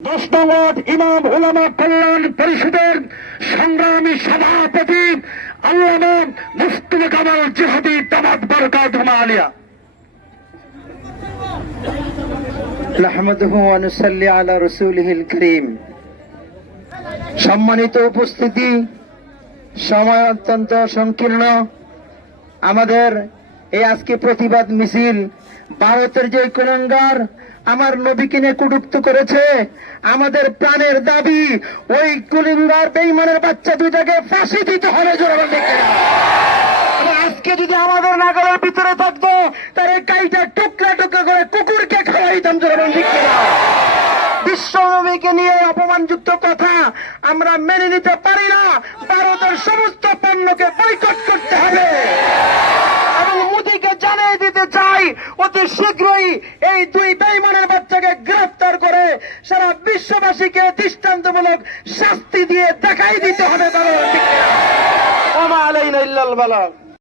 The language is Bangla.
দশ ইমাম ওলামা কল্যাণ পরিষদের সংগ্রামী সভাপতি আল্লামা মুফতুল কামাল জিহাদি তামাদ বরকাত নাহমাদুহু ওয়া নুসাল্লি আলা রাসূলিহিল সম্মানিত উপস্থিতি, সময় অত্যন্ত সংকীর্ণ। আমাদের এই আজকে প্রতিবাদ মিছিল ভারতের যে কুলঙ্গার আমার নবীকে নিয়ে কুটুক্ত করেছে, আমাদের প্রাণের দাবি ওই কুলিঙ্গার বেইমানের বাচ্চা দুইটাকে ফাঁসি দিতে হবে আজকে যদি আমাদের নাগালের ভিতরে থাকতো, তাহলে কাইটা টুকরা টুকরা করে কুকুরকে খাওয়াইতাম জোরাবার দেখে বিশ্বনবীকে নিয়ে অপমানযুক্ত কথা আমরা মেনে নিতে পারি না। ভারতের সমস্ত পণ্যকে বয়কট করতে হবে। দিতে চাই। অতি শীঘ্রই এই দুই বেইমানের বাচ্চাকে গ্রেফতার করে সারা বিশ্ববাসীকে দৃষ্টান্তমূলক শাস্তি দিয়ে দেখাই দিতে হবে। তারা আমার আলাইনা ইল্লাল